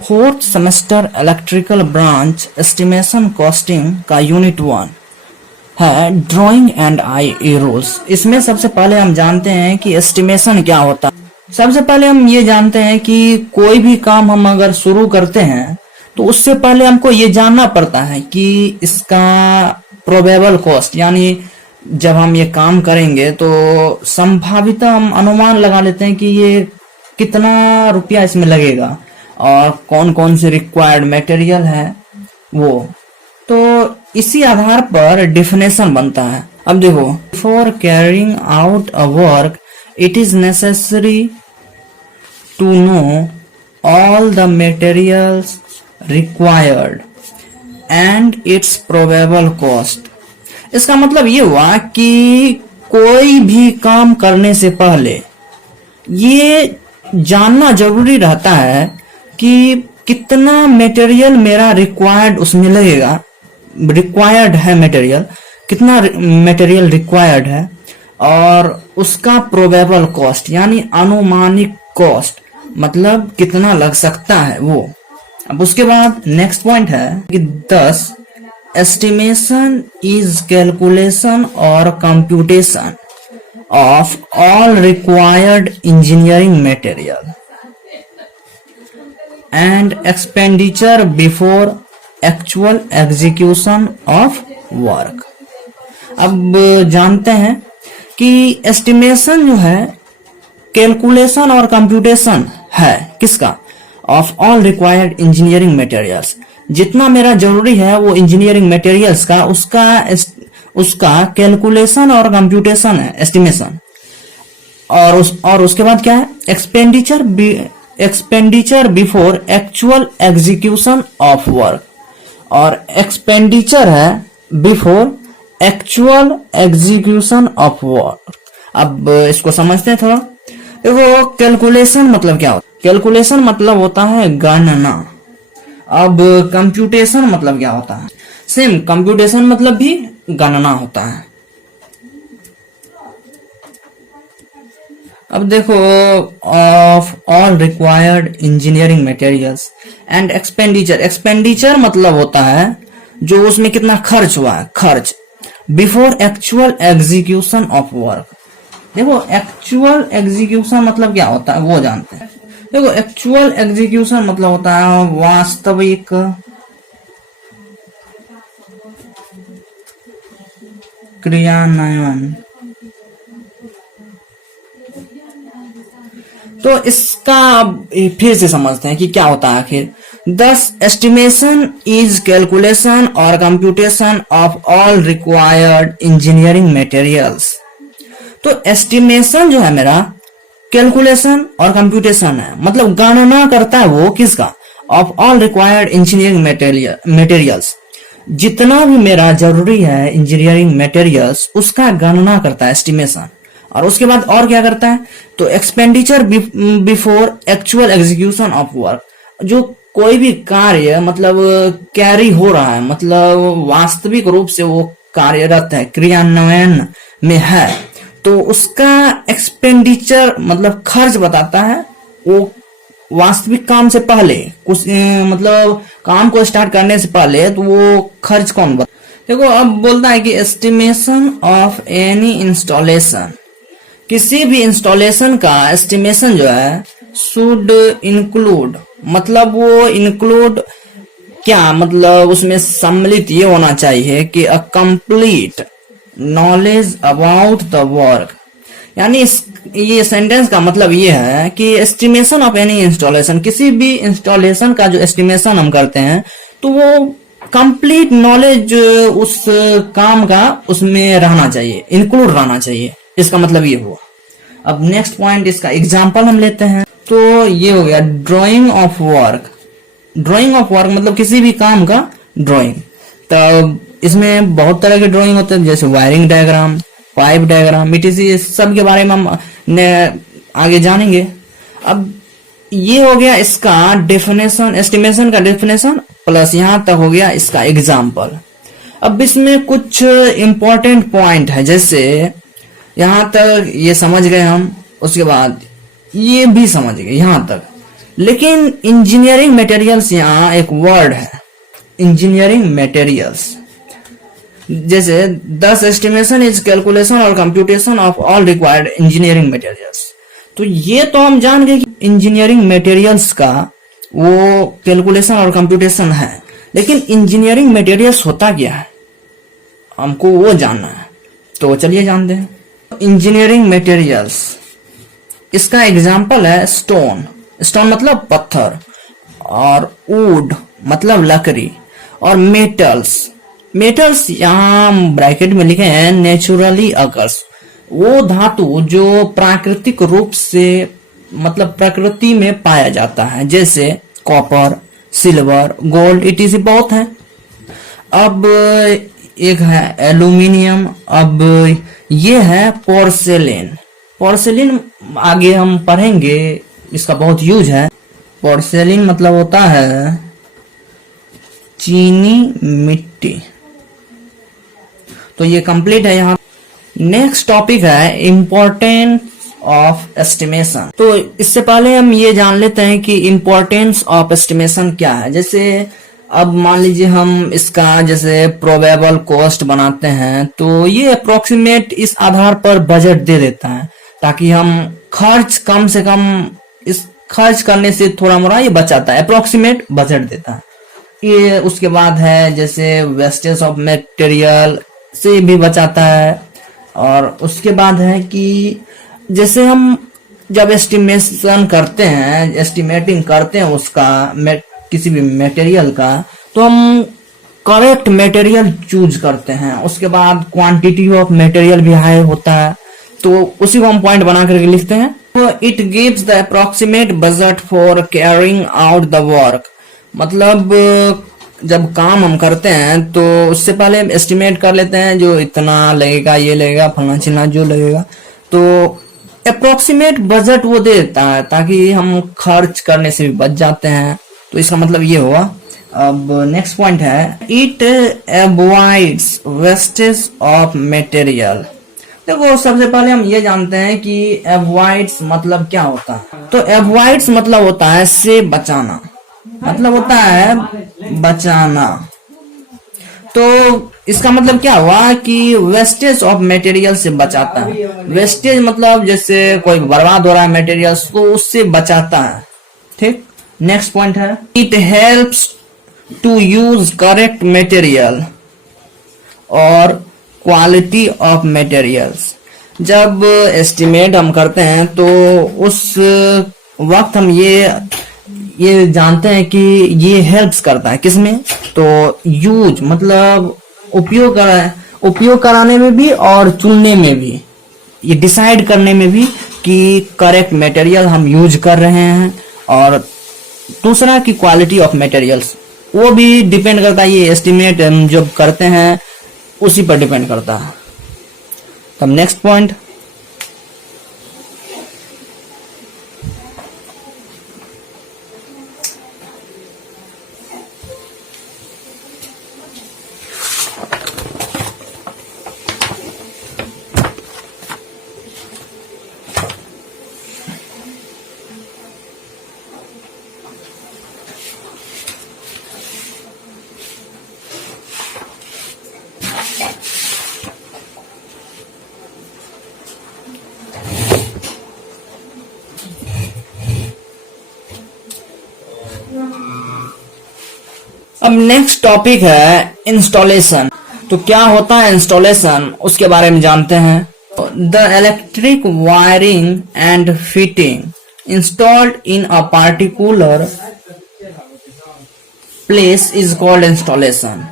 Fourth semester electrical branch estimation costing का unit 1 है drawing and I rules. इसमें सबसे पहले हम जानते हैं कि एस्टिमेशन क्या होता है। सबसे पहले हम ये जानते हैं कि कोई भी काम हम अगर शुरू करते हैं तो उससे पहले हमको ये जानना पड़ता है कि इसका प्रोबेबल कॉस्ट, यानी जब हम ये काम करेंगे तो संभावित हम अनुमान लगा लेते हैं कि ये कितना रुपया इसमें लगेगा और कौन कौन से रिक्वायर्ड मटेरियल है वो। तो इसी आधार पर डेफिनेशन बनता है। अब देखो, for carrying out a work it is necessary to know all the materials required and its probable cost. इसका मतलब ये हुआ कि कोई भी काम करने से पहले ये जानना जरूरी रहता है कि कितना मटेरियल मेरा रिक्वायर्ड उसमें लगेगा, रिक्वायर्ड है मटेरियल, कितना मटेरियल रिक्वायर्ड है और उसका प्रोबेबल कॉस्ट यानी अनुमानिक कॉस्ट, मतलब कितना लग सकता है वो। अब उसके बाद नेक्स्ट पॉइंट है कि 10 एस्टिमेशन इज कैलकुलेशन और computation of all required engineering material and expenditure before actual execution of work. अब जानते हैं कि एस्टिमेशन जो है कैलकुलेशन और कंप्यूटेशन है किसका, of all required engineering materials. जितना मेरा जरूरी है वो इंजीनियरिंग मटेरियल्स का, उसका कैलकुलेशन और कंप्यूटेशन है एस्टिमेशन। और उसके बाद क्या है, expenditure before actual execution of work, और एक्सपेंडिचर है before actual execution of work. अब इसको समझते हैं थोड़ा। देखो, कैलकुलेशन मतलब क्या होता है? कैलकुलेशन मतलब होता है गणना। अब कंप्यूटेशन मतलब क्या होता है? सेम, कंप्यूटेशन मतलब भी गणना होता है। अब देखो, of all required engineering materials and expenditure. Expenditure मतलब होता है जो उसमें कितना खर्च हुआ है, खर्च। Before actual execution of work. देखो, एक्चुअल एग्जीक्यूशन मतलब क्या होता है वो जानते हैं। देखो, एक्चुअल एग्जीक्यूशन मतलब होता है वास्तविक क्रियान्वयन। तो इसका फिर से समझते हैं कि क्या होता है आखिर। 10 एस्टिमेशन इज कैलकुलेशन और computation of all required engineering materials. तो एस्टिमेशन जो है मेरा कैलकुलेशन और कंप्यूटेशन है, मतलब गणना करता है वो किसका, of all required engineering materials. जितना भी मेरा जरूरी है इंजीनियरिंग मटेरियल्स उसका गणना करता है एस्टिमेशन। और उसके बाद और क्या करता है, तो expenditure before actual execution of work. जो कोई भी कार्य मतलब कैरी हो रहा है, मतलब वास्तविक रूप से वो कार्यरत है, क्रियान्वयन में है, तो उसका एक्सपेंडिचर मतलब खर्च बताता है वो वास्तविक काम से पहले, कुछ मतलब काम को स्टार्ट करने से पहले, तो वो खर्च कौन बताता। देखो, अब बोलता है कि एस्टिमेशन ऑफ एनी इंस्टॉलेशन। किसी भी इंस्टॉलेशन का एस्टिमेशन जो है शुड इंक्लूड, मतलब वो इंक्लूड क्या, मतलब उसमें सम्मिलित ये होना चाहिए कि a complete knowledge about the work. यानी ये सेंटेंस का मतलब ये है कि एस्टिमेशन ऑफ एनी इंस्टॉलेशन, किसी भी इंस्टॉलेशन का जो एस्टिमेशन हम करते हैं तो वो कंप्लीट नॉलेज उस काम का उसमें रहना चाहिए, इंक्लूड रहना चाहिए। इसका मतलब ये हुआ। अब नेक्स्ट पॉइंट, इसका एग्जांपल हम लेते हैं। तो ये हो गया drying of work. Drying of work मतलब किसी भी काम का ड्राइंग। तो इसमें बहुत तरह के ड्राइंग होते हैं, जैसे wiring diagram, pipe diagram, etc., सब के बारे में हम आगे जानेंगे। अब ये हो गया इसका डेफिनेशन, एस्टिमेशन का डेफिनेशन, प्लस यहां तक हो गया इसका एग्जांपल। अब इसमें कुछ इंपॉर्टेंट पॉइंट है, जैसे यहां तक ये समझ गए हम। उसके बाद ये भी समझ गए यहां तक। लेकिन इंजीनियरिंग मटेरियल्स, यहाँ एक वर्ड है इंजीनियरिंग मटेरियल्स, जैसे दस एस्टिमेशन इज कैलकुलेशन और computation of all required engineering materials. तो ये तो हम जान गए कि इंजीनियरिंग मटेरियल्स का वो कैलकुलेशन और कंप्यूटेशन है, लेकिन इंजीनियरिंग मटेरियल्स होता क्या है हमको वो जानना है। तो चलिए जानते हैं इंजीनियरिंग मटेरियल्स। इसका एग्जाम्पल है स्टोन, स्टोन मतलब पत्थर, और वुड मतलब लकड़ी, और मेटल्स, मेटल्स यहाँ ब्रैकेट में लिखे हैं नेचुरली अकर्स, वो धातु जो प्राकृतिक रूप से मतलब प्रकृति में पाया जाता है, जैसे कॉपर, सिल्वर, गोल्ड इटीसी बहुत है। अब एक है एल्यूमिनियम, अब ये है पोर्सेलिन। पोर्सेलिन आगे हम पढ़ेंगे, इसका बहुत यूज है। पोर्सेलिन मतलब होता है चीनी मिट्टी। तो ये कंप्लीट है यहाँ। नेक्स्ट टॉपिक है इम्पोर्टेंस ऑफ एस्टिमेशन। तो इससे पहले हम ये जान लेते हैं कि इम्पोर्टेंस ऑफ एस्टिमेशन क्या है। जैसे अब मान लीजिए हम इसका जैसे प्रोबेबल कॉस्ट बनाते हैं, तो ये अप्रोक्सीमेट इस आधार पर बजट दे देता है, ताकि हम खर्च कम से कम, इस खर्च करने से थोड़ा मोड़ा ये बचाता है, अप्रोक्सीमेट बजट देता है ये। उसके बाद है जैसे वेस्टेज ऑफ मटेरियल से भी बचाता है। और उसके बाद है कि जैसे हम जब एस्टिमेशन करते हैं, एस्टिमेटिंग करते हैं उसका किसी भी मटेरियल का, तो हम करेक्ट मटेरियल चूज करते हैं। उसके बाद क्वांटिटी ऑफ मटेरियल भी हाई होता है, तो उसी को हम पॉइंट बना करके लिखते हैं। तो it gives the approximate budget for carrying out the work, मतलब जब काम हम करते हैं तो उससे पहले एस्टिमेट कर लेते हैं जो इतना लगेगा, ये लगेगा, फलना चिलना जो लगेगा, तो अप्रोक्सीमेट बजट वो दे देता है, ताकि हम खर्च करने से भी बच जाते हैं। तो इसका मतलब ये हुआ। अब नेक्स्ट पॉइंट है it avoids wastage of material. देखो सबसे पहले हम ये जानते हैं कि अवॉइड्स मतलब क्या होता है। तो अवॉइड्स मतलब होता है से बचाना, मतलब होता है बचाना। तो इसका मतलब क्या हुआ कि वेस्टेज ऑफ मटेरियल से बचाता है। वेस्टेज मतलब जैसे कोई बर्बाद हो रहा है मटेरियल, तो उससे बचाता है। ठीक, नेक्स्ट पॉइंट है it helps to use correct material और क्वालिटी ऑफ मटेरियल्स। जब एस्टिमेट हम करते हैं तो उस वक्त हम ये जानते हैं कि ये हेल्प्स करता है किसमें, तो यूज मतलब उपयोग कराने में भी और चुनने में भी, ये डिसाइड करने में भी कि करेक्ट मटेरियल हम यूज कर रहे हैं। और दूसरा की क्वालिटी ऑफ मटेरियल्स, वो भी डिपेंड करता है, ये एस्टिमेट हम जब करते हैं उसी पर डिपेंड करता है। तब नेक्स्ट पॉइंट अब नेक्स्ट टॉपिक है इंस्टॉलेशन। तो क्या होता है इंस्टॉलेशन, उसके बारे में जानते हैं। The electric wiring and fitting installed in a particular place is called installation.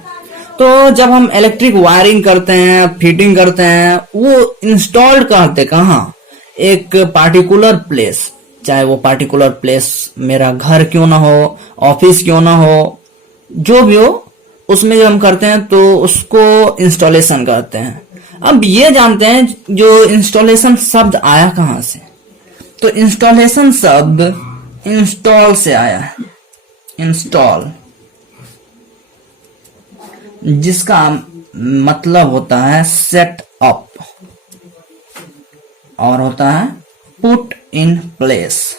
तो जब हम इलेक्ट्रिक वायरिंग करते हैं, फिटिंग करते हैं, वो इंस्टॉल्ड करते कहाँ, एक पार्टिकुलर प्लेस, चाहे वो पार्टिकुलर प्लेस मेरा घर क्यों ना हो, ऑफिस क्यों ना हो, जो भी हो, उसमें जब हम करते हैं तो उसको इंस्टॉलेशन कहते हैं। अब ये जानते हैं जो इंस्टॉलेशन शब्द आया कहां से। तो इंस्टॉलेशन शब्द इंस्टॉल से आया है, इंस्टॉल, जिसका मतलब होता है सेट अप और होता है पुट इन प्लेस।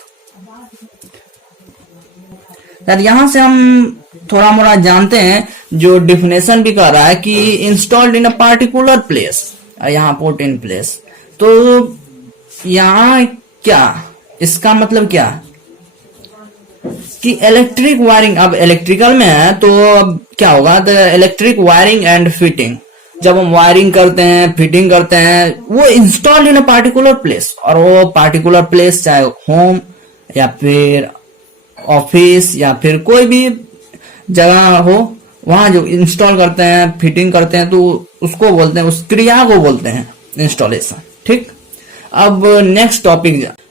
यहां से हम थोड़ा मोड़ा जानते हैं, जो डिफिनेशन भी कर रहा है कि installed in a particular place, यहाँ पुट इन प्लेस। तो यहाँ क्या, इसका मतलब क्या कि इलेक्ट्रिक वायरिंग, अब इलेक्ट्रिकल में है तो अब क्या होगा, the electric wiring and fitting. जब हम वायरिंग करते हैं, फिटिंग करते हैं, वो installed in a particular place, और वो पार्टिकुलर प्लेस चाहे होम या फिर ऑफिस या फिर कोई भी जगह हो, वहां जो इंस्टॉल करते हैं, फिटिंग करते हैं, तो उसको बोलते हैं, उस क्रिया को बोलते हैं इंस्टॉलेशन। ठीक, अब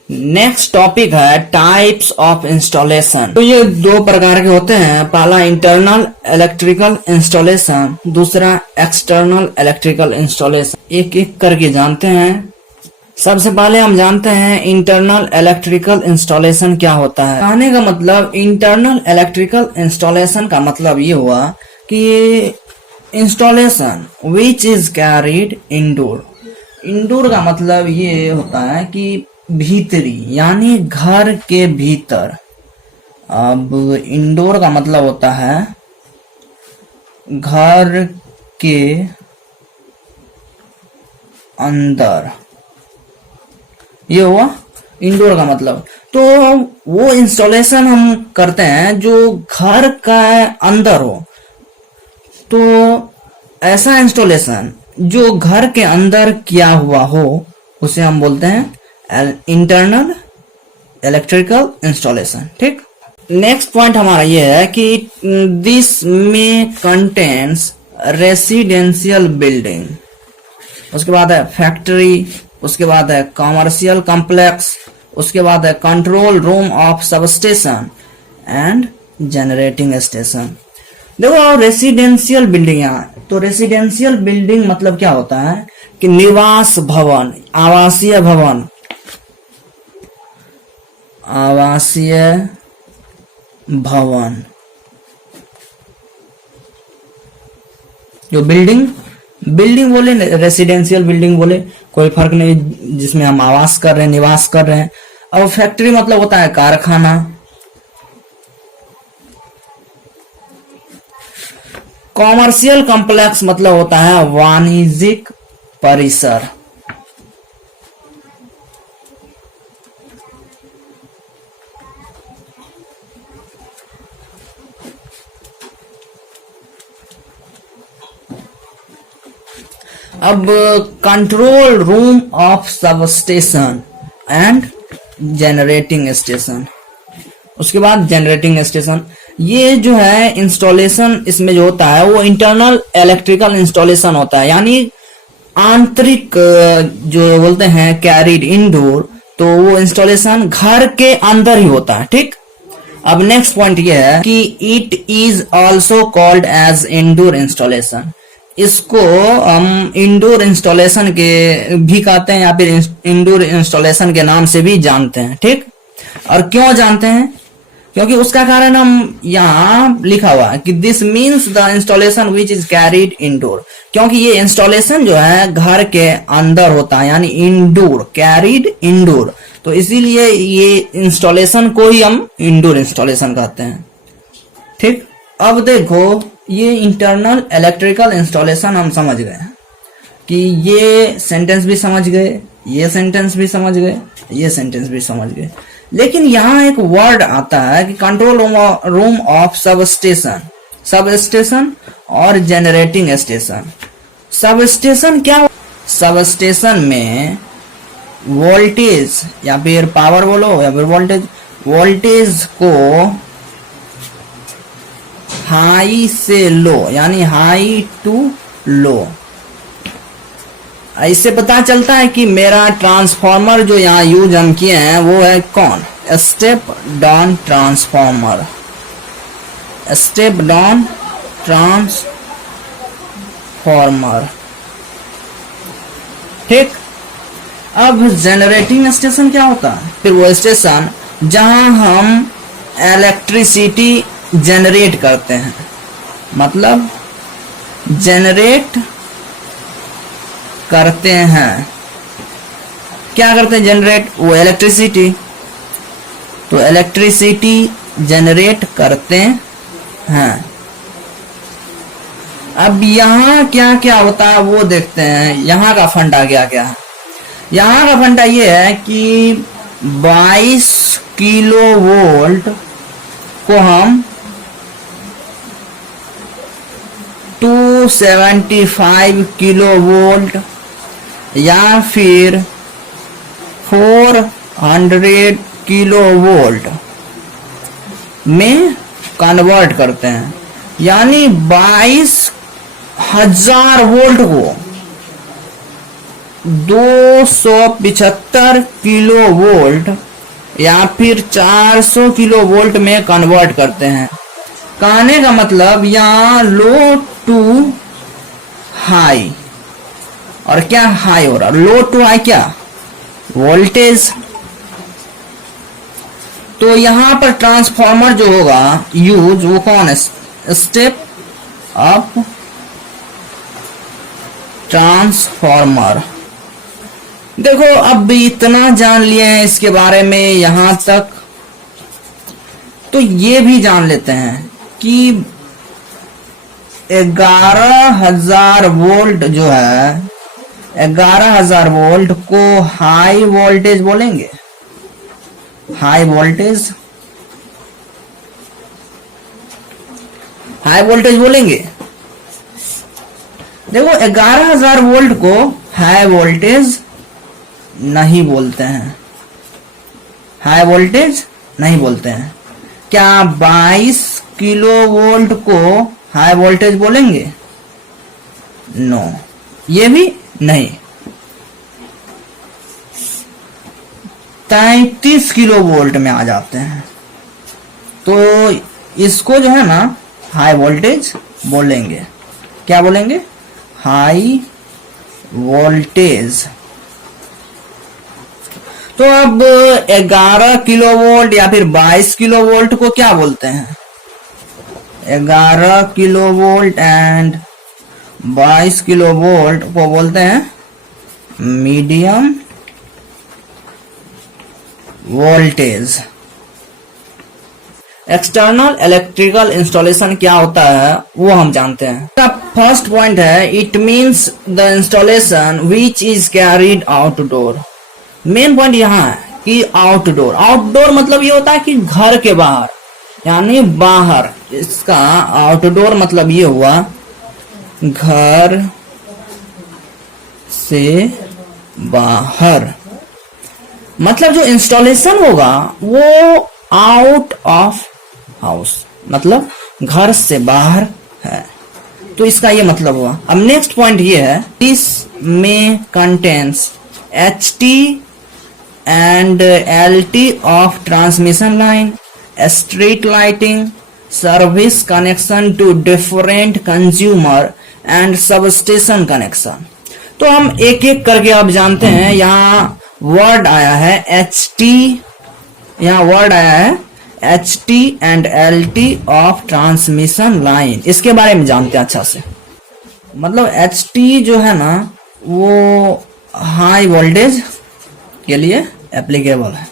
नेक्स्ट टॉपिक है टाइप्स ऑफ इंस्टॉलेशन। तो ये दो प्रकार के होते हैं, पहला इंटरनल इलेक्ट्रिकल इंस्टॉलेशन, दूसरा एक्सटर्नल इलेक्ट्रिकल इंस्टॉलेशन। एक एक करके जानते हैं। सबसे पहले हम जानते हैं इंटरनल इलेक्ट्रिकल इंस्टॉलेशन क्या होता है। कहने का मतलब, इंटरनल इलेक्ट्रिकल इंस्टॉलेशन का मतलब ये हुआ कि installation which is carried indoor. Indoor का मतलब ये होता है कि भीतरी, यानी घर के भीतर। अब इंडोर का मतलब होता है घर के अंदर, ये हुआ इंडोर का मतलब। तो वो इंस्टॉलेशन हम करते हैं जो घर का अंदर हो। तो ऐसा इंस्टॉलेशन जो घर के अंदर किया हुआ हो, उसे हम बोलते हैं इंटरनल इलेक्ट्रिकल इंस्टॉलेशन। ठीक, नेक्स्ट पॉइंट हमारा ये है कि दिस में कंटेन्स रेसिडेंशियल बिल्डिंग, उसके बाद है फैक्ट्री, उसके बाद है कॉमर्शियल कॉम्प्लेक्स, उसके बाद है control room of substation and generating station. देखो रेसिडेंशियल बिल्डिंग, यहाँ तो रेसिडेंशियल बिल्डिंग मतलब क्या होता है कि निवास भवन, आवासीय भवन, आवासीय भवन, जो बिल्डिंग बोले, रेसिडेंशियल बिल्डिंग बोले, कोई फर्क नहीं, जिसमें हम आवास कर रहे हैं, निवास कर रहे हैं। अब फैक्ट्री मतलब होता है कारखाना। कॉमर्शियल कॉम्प्लेक्स मतलब होता है वाणिज्यिक परिसर। अब control room of substation and generating station, उसके बाद जनरेटिंग स्टेशन। ये जो है इंस्टॉलेशन, इसमें जो होता है वो इंटरनल इलेक्ट्रिकल इंस्टॉलेशन होता है, यानी आंतरिक जो बोलते हैं कैरिड इंडोर, तो वो इंस्टॉलेशन घर के अंदर ही होता है। ठीक, अब नेक्स्ट पॉइंट ये है कि it is also called as indoor installation. इसको हम इंडोर इंस्टॉलेशन के भी कहते हैं या फिर इंडोर इंस्टॉलेशन के नाम से भी जानते हैं। ठीक, और क्यों जानते हैं, क्योंकि उसका कारण हम यहाँ लिखा हुआ है कि this means the installation which is carried indoor, क्योंकि ये इंस्टॉलेशन जो है घर के अंदर होता है, यानी इंडोर, कैरीड इंडोर, तो इसीलिए ये इंस्टॉलेशन को ही हम इंडोर इंस्टॉलेशन कहते हैं। ठीक, अब देखो ये इंटरनल इलेक्ट्रिकल इंस्टॉलेशन हम समझ गए कि ये सेंटेंस भी समझ गए, ये सेंटेंस भी समझ गए, ये सेंटेंस भी समझ गए, लेकिन यहाँ एक वर्ड आता है कि कंट्रोल रूम ऑफ सबस्टेशन और जनरेटिंग स्टेशन। सबस्टेशन क्या, सबस्टेशन में वोल्टेज या फिर पावर बोलो या फिर वोल्टेज को हाई से लो, यानी हाई टू लो, इससे पता चलता है कि मेरा ट्रांसफॉर्मर जो यहाँ यूज हम किए हैं वो है कौन, step down transformer, step down transformer. ठीक, अब जनरेटिंग स्टेशन क्या होता है, फिर वो स्टेशन जहां हम इलेक्ट्रिसिटी जनरेट करते हैं, मतलब जनरेट करते हैं। क्या करते हैं जनरेट, वो इलेक्ट्रिसिटी, तो इलेक्ट्रिसिटी जनरेट करते हैं। अब यहाँ क्या क्या होता है वो देखते हैं। यहाँ का फंडा क्या क्या है। यहाँ का फंडा ये है कि 22 किलो वोल्ट को हम 275 किलो वोल्ट या फिर 400 किलो वोल्ट में कन्वर्ट करते हैं। यानी 22,000 वोल्ट को 275 किलो वोल्ट या फिर 400 किलो वोल्ट में कन्वर्ट करते हैं। कहने का मतलब यहाँ लो टू हाई, और क्या हाई हो रहा, लो टू हाई क्या, वोल्टेज। तो यहां पर ट्रांसफार्मर जो होगा यूज, वो कौन है, स्टेप अप ट्रांसफार्मर। देखो अब इतना जान लिए हैं इसके बारे में यहां तक, तो ये भी जान लेते हैं कि 11,000 वोल्ट जो है, 11,000 वोल्ट को हाई वोल्टेज बोलेंगे, हाई वोल्टेज, हाई वोल्टेज बोलेंगे। देखो 11,000 वोल्ट को हाई वोल्टेज नहीं बोलते हैं, हाई वोल्टेज नहीं बोलते हैं। क्या 22 किलो वोल्ट को हाई वोल्टेज बोलेंगे, नो, ये भी नहीं। 33 किलो वोल्ट में आ जाते हैं, तो इसको जो है ना हाई वोल्टेज बोलेंगे। क्या बोलेंगे, हाई वोल्टेज। तो अब 11 किलो वोल्ट या फिर 22 किलो वोल्ट को क्या बोलते हैं, 11 kilo volt and 22 kilo volt को बोलते हैं medium voltage. External electrical installation क्या होता है वो हम जानते हैं। फर्स्ट पॉइंट है, it means the installation which is carried outdoor. Main point यहाँ है कि आउटडोर, आउटडोर मतलब ये होता है कि घर के बाहर, यानी बाहर। इसका आउटडोर मतलब ये हुआ घर से बाहर, मतलब जो इंस्टॉलेशन होगा वो आउट ऑफ हाउस, मतलब घर से बाहर है, तो इसका ये मतलब हुआ। अब नेक्स्ट पॉइंट ये है, दिस में contains HT and LT of transmission line, street lighting, service connection to different consumer and substation connection। तो हम एक एक करके अब जानते हैं। यहाँ वर्ड आया है HT, यहाँ वर्ड आया है HT and LT of transmission line, इसके बारे में जानते हैं अच्छा से। मतलब HT जो है ना वो हाई वोल्टेज के लिए एप्लीकेबल है,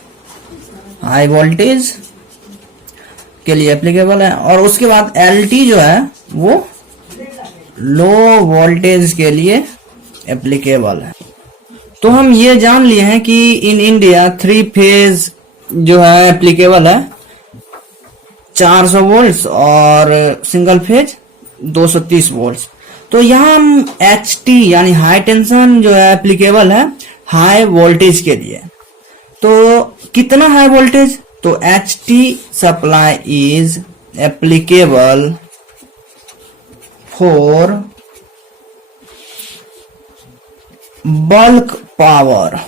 हाई वोल्टेज के लिए एप्लीकेबल है, और उसके बाद LT जो है वो लो वोल्टेज के लिए एप्लीकेबल है। तो हम ये जान लिए हैं कि इन इंडिया 3 फेज जो है एप्लीकेबल है, 400 वोल्ट, और सिंगल फेज 230 वोल्ट। तो यहाँ हम HT यानी हाई टेंशन जो है एप्लीकेबल है हाई वोल्टेज के लिए। तो कितना हाई वोल्टेज, तो HT supply is applicable for bulk power.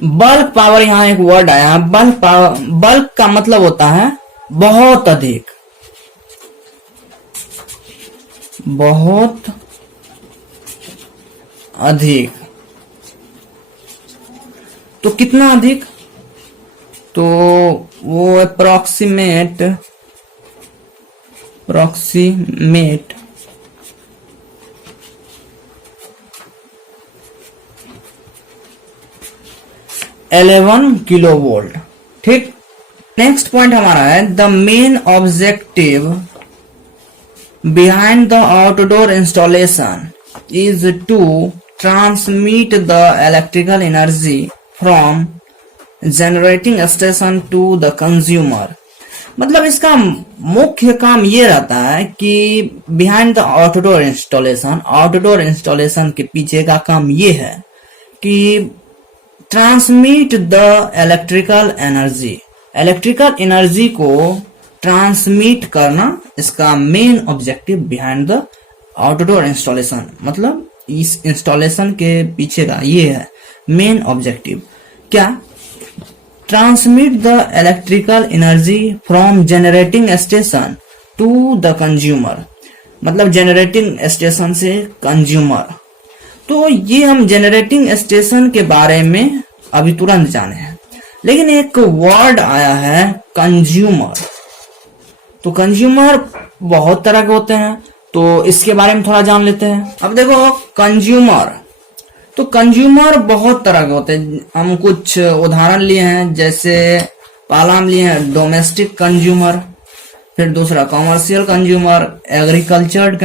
Bulk power, यहां एक वर्ड आया बल्क पावर। बल्क का मतलब होता है बहुत अधिक, बहुत अधिक। तो कितना अधिक, तो वो अप्रोक्सीमेट 10 11 किलोवोल्ट। ठीक, नेक्स्ट पॉइंट हमारा है the main objective behind the outdoor installation is to transmit the electrical energy from generating station to the consumer। मतलब इसका मुख्य काम ये रहता है कि बिहाइंड द आउटडोर इंस्टॉलेशन के पीछे का काम ये है कि ट्रांसमिट द इलेक्ट्रिकल एनर्जी को ट्रांसमिट करना इसका main objective behind the outdoor installation. मतलब इस इंस्टॉलेशन के पीछे का ये है मेन ऑब्जेक्टिव, क्या? Transmit the electrical energy from generating station to the consumer. मतलब जनरेटिंग स्टेशन से कंज्यूमर। तो ये हम जनरेटिंग स्टेशन के बारे में अभी तुरंत जाने हैं, लेकिन एक वर्ड आया है कंज्यूमर। तो कंज्यूमर बहुत तरह के होते हैं, तो इसके बारे में थोड़ा जान लेते हैं। अब देखो कंज्यूमर, तो कंज्यूमर बहुत तरह के होते हैं। हम कुछ उदाहरण लिए हैं, जैसे पहला हम लिए हैं डोमेस्टिक कंज्यूमर, फिर दूसरा commercial consumer, agriculture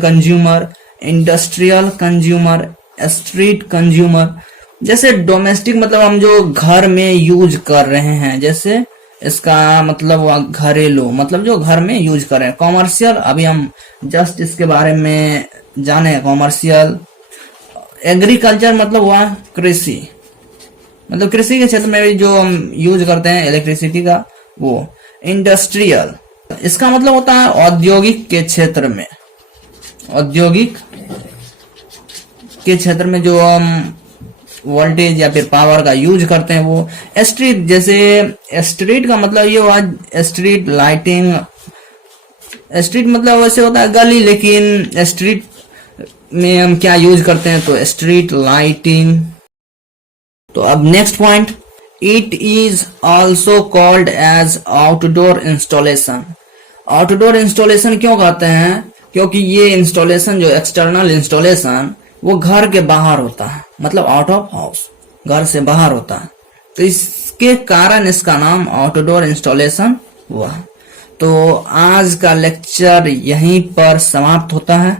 consumer, industrial consumer, street consumer. जैसे डोमेस्टिक मतलब हम जो घर में यूज कर रहे हैं, जैसे इसका मतलब घरेलू, मतलब जो घर में यूज कर रहे हैं। कॉमर्शियल अभी हम जस्ट इसके बारे में जाने। कॉमर्शियल एग्रीकल्चर मतलब हुआ कृषि, मतलब कृषि के क्षेत्र में भी जो हम यूज करते हैं इलेक्ट्रिसिटी का, वो। इंडस्ट्रियल इसका मतलब होता है औद्योगिक के क्षेत्र में, औद्योगिक के क्षेत्र में जो हम वोल्टेज या फिर पावर का यूज करते हैं, वो। स्ट्रीट, जैसे स्ट्रीट का मतलब ये हुआ स्ट्रीट लाइटिंग। स्ट्रीट मतलब वैसे होता है गली, लेकिन स्ट्रीट में हम क्या यूज करते हैं, तो स्ट्रीट लाइटिंग। तो अब next point, it is also called as outdoor installation. Outdoor installation क्यों कहते हैं? क्योंकि ये इंस्टॉलेशन जो एक्सटर्नल इंस्टॉलेशन वो घर के बाहर होता है, मतलब आउट ऑफ हाउस, घर से बाहर होता है। तो इसके कारण इसका नाम आउटडोर इंस्टॉलेशन हुआ। तो आज का लेक्चर यहीं पर समाप्त होता है।